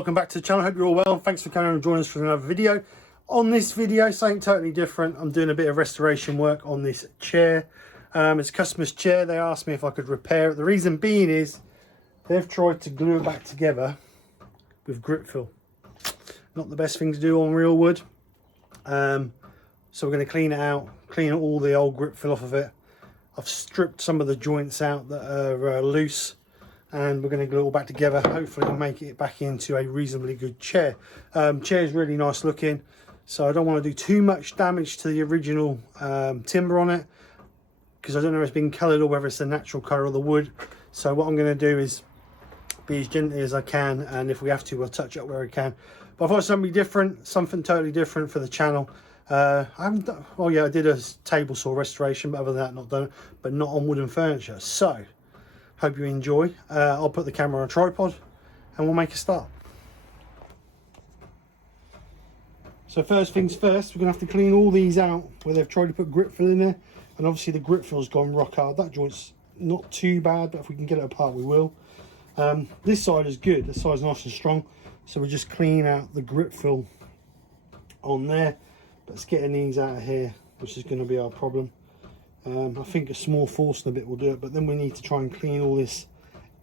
welcome back to the channel. Hope you're all well. Thanks for coming and joining us for another video. On this video, something totally different. I'm doing a bit of restoration work on this chair. It's a customer's chair. They asked me if I could repair it. The reason being is they've tried to glue it back together with gripfil. Not the best thing to do on real wood. So we're going to clean it out, clean all the old gripfil off of it. I've stripped some of the joints out that are loose, and we're going to glue it all back together. Hopefully we'll make it back into a reasonably good chair. Chair is really nice looking, so I don't want to do too much damage to the original timber on it, because I don't know if it's been coloured or whether it's the natural colour of the wood. So what I'm going to do is be as gently as I can, and if we have to, we'll touch up where we can. But I thought something different, something totally different for the channel. I haven't done, well, yeah, I did a table saw restoration, but other than that, not done it, but not on wooden furniture. So hope you enjoy. I'll put the camera on a tripod and we'll make a start. So first things first, we're gonna have to clean all these out where they've tried to put gripfil in there, and obviously the gripfil's gone rock hard. That joint's not too bad, but if we can get it apart, we will. This side is good. This side's nice and strong, so we're just cleaning out the gripfil on there. But it's getting these out of here, which is going to be our problem. I think a small force bit will do it, but then we need to try and clean all this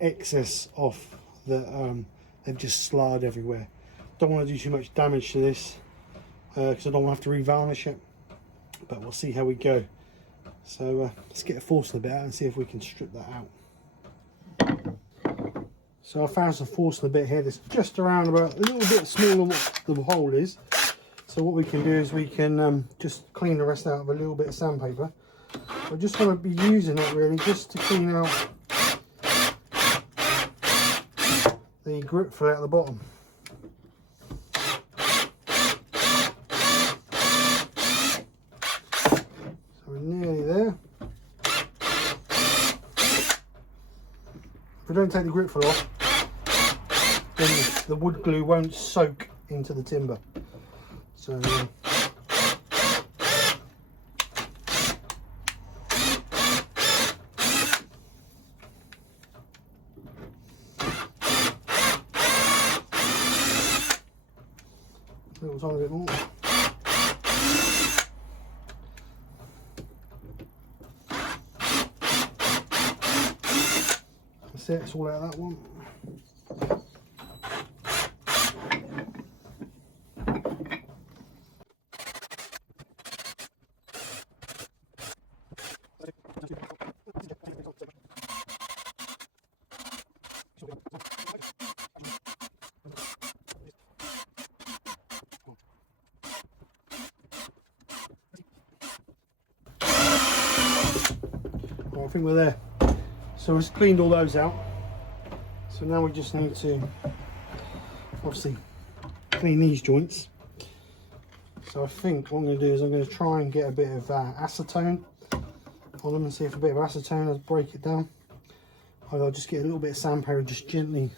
excess off that they've just slarred everywhere. Don't want to do too much damage to this because I don't want to have to revarnish it, but we'll see how we go. So let's get a force bit out and see if we can strip that out. So I found some force bit here that's just around about a little bit smaller than what the hole is. So what we can do is we can just clean the rest out with a little bit of sandpaper. I just want to be using it really just to clean out the gripfil at the bottom. So we're nearly there. If we don't take the gripfil off, then the wood glue won't soak into the timber. So it was on a bit more. That's it, it's all out of that one. I think we're there. So we've cleaned all those out. So now we just need to obviously clean these joints. So I think what I'm going to do is I'm going to try and get a bit of acetone on them and see if a bit of acetone will break it down. I'll just get a little bit of sandpaper and just gently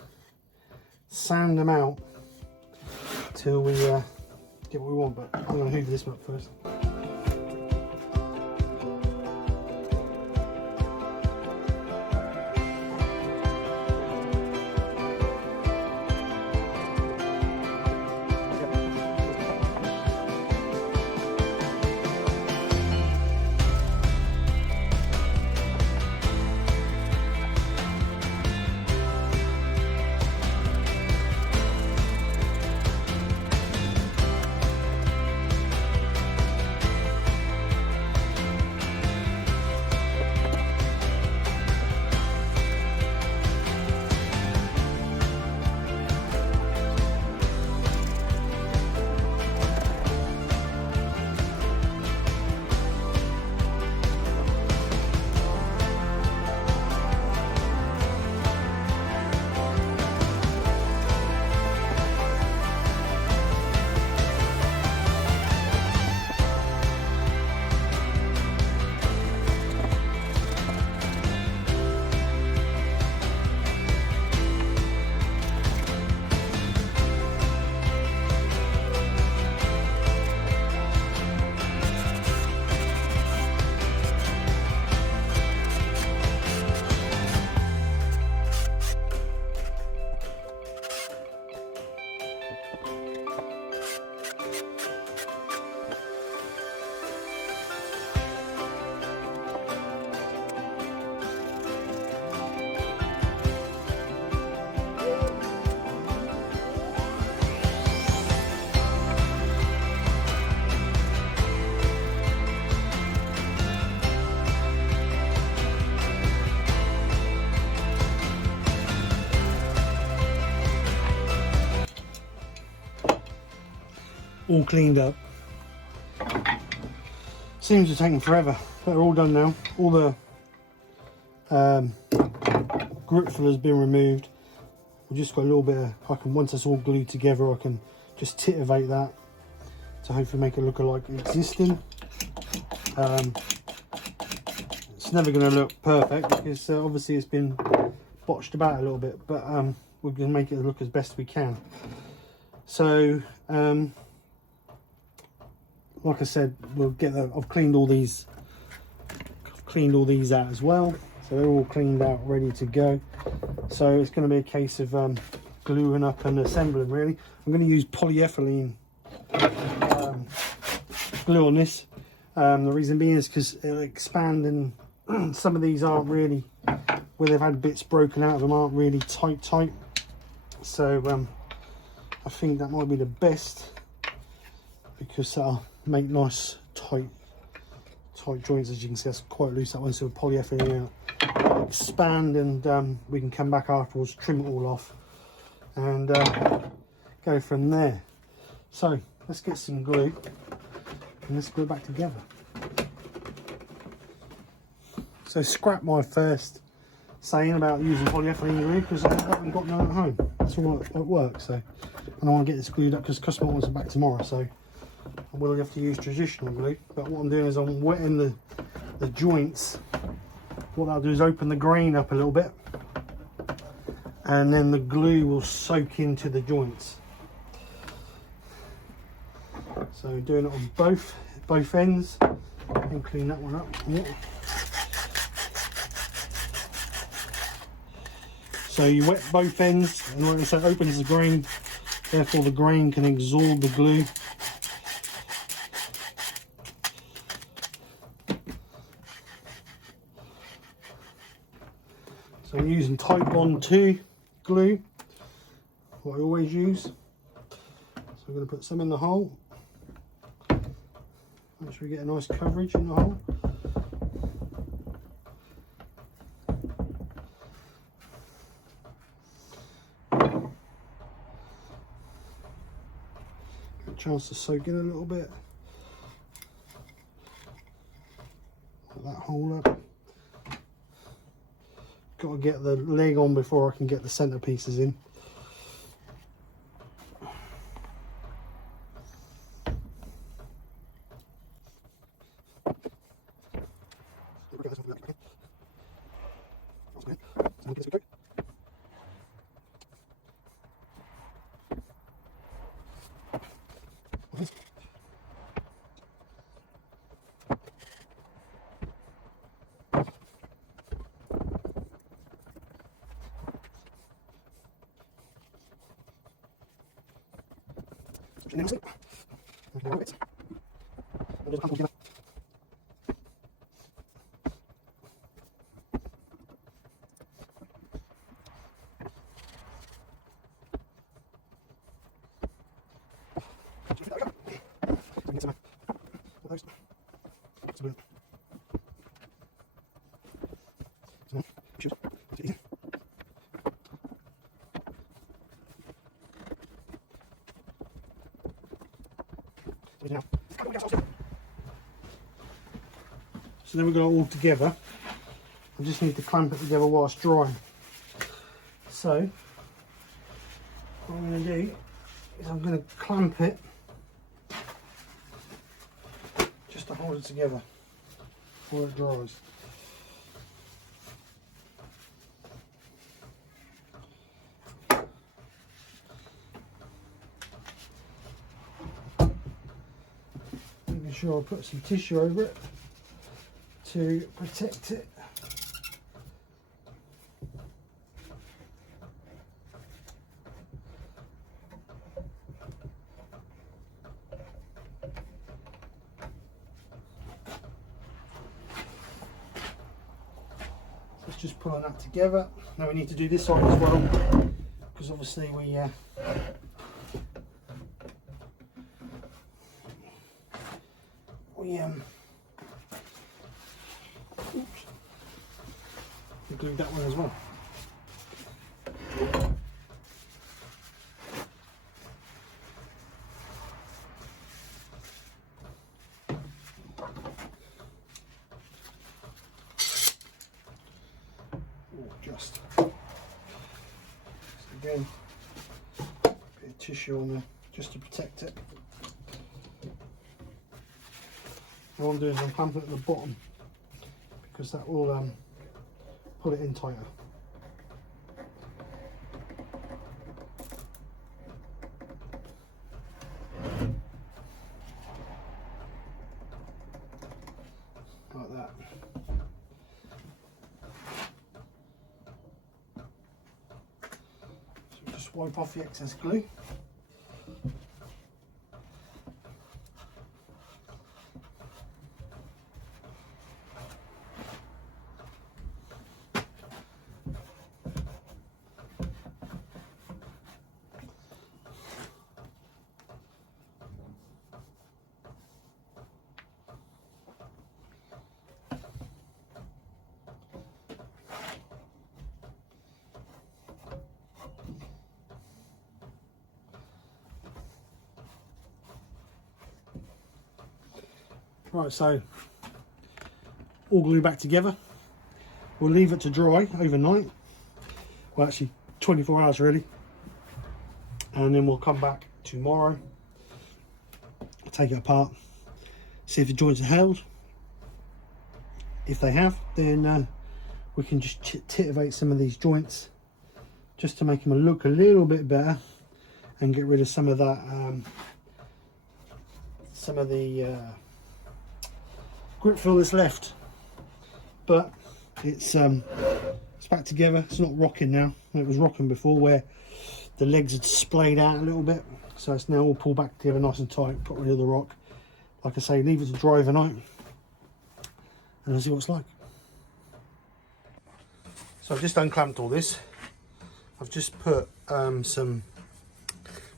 sand them out till we get what we want. But I'm going to hoover this one up first. all cleaned up. Seems to have taken forever, but they're all done now. All the gripfil has been removed. We've just got a little bit of, once it's all glued together, I can just titivate that to hopefully make it look like existing. It's never going to look perfect because obviously it's been botched about a little bit, but we're going to make it look as best we can. So like I said, we'll get the, I've cleaned all these out as well, so they're all cleaned out, ready to go. So it's going to be a case of gluing up and assembling. Really, I'm going to use polyethylene glue on this. The reason being is because it'll expand, and some of these aren't really, where they've had bits broken out of them, aren't really tight. So I think that might be the best, because that'll make nice tight joints. As you can see, that's quite loose, that one. So polyethylene out, expand, and we can come back afterwards, trim it all off, and go from there. So let's get some glue and let's glue it back together. So scrap my first saying about using polyethylene glue, because I haven't got none at home. That's all at work. So, and I want to get this glued up because the customer wants it back tomorrow. So I will have to use traditional glue. But what I'm doing is I'm wetting the joints. What that'll do is open the grain up a little bit, and then the glue will soak into the joints. So doing it on both ends, and clean that one up. Yeah. So you wet both ends, and like I said, it opens the grain, therefore the grain can absorb the glue. So I'm using Titebond 2 glue, what I always use. So I'm going to put some in the hole. Make sure we get a nice coverage in the hole. Get a chance to soak in a little bit. Put that hole up. Got to get the leg on before I can get the centre pieces in. So then we've got it all together. I just need to clamp it together whilst drying. So what I'm going to do is I'm going to clamp it just to hold it together while it dries. Making sure I put some tissue over it to protect it. Let's just pulling that together. Now we need to do this side as well, because obviously we glued that one as well. again, bit of tissue on there just to protect it. What I'm doing is I'm clamping it at the bottom because that will pull it in tighter. Like that. So just wipe off the excess glue. Right, so all glue back together. We'll leave it to dry overnight. Well, actually 24 hours really. And then we'll come back tomorrow, take it apart, see if the joints are held. If they have, then we can just titivate some of these joints just to make them look a little bit better and get rid of some of that, some of the gripfil that's left. But it's back together. It's not rocking now. It was rocking before where the legs had splayed out a little bit, so it's now all pulled back together nice and tight. Got rid of the rock. Like I say, leave it to dry overnight and I'll see what it's like. So I've just unclamped all this. I've just put some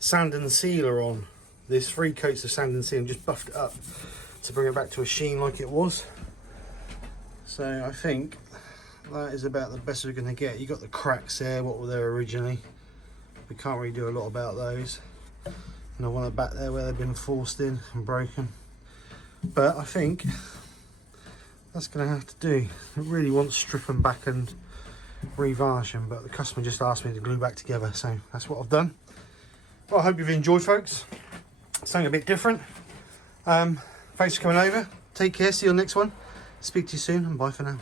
sand and sealer on this, 3 coats of sand and sealer, and just buffed it up to bring it back to a sheen like it was. So I think that is about the best we're going to get. You got the cracks there, what were there originally. We can't really do a lot about those. And the one at the back there where they've been forced in and broken. But I think that's going to have to do. It really wants stripping back and revarnish them, but the customer just asked me to glue back together, so that's what I've done. Well, I hope you've enjoyed, folks. Something a bit different. Thanks for coming over. Take care, see you on the next one. Speak to you soon, and bye for now.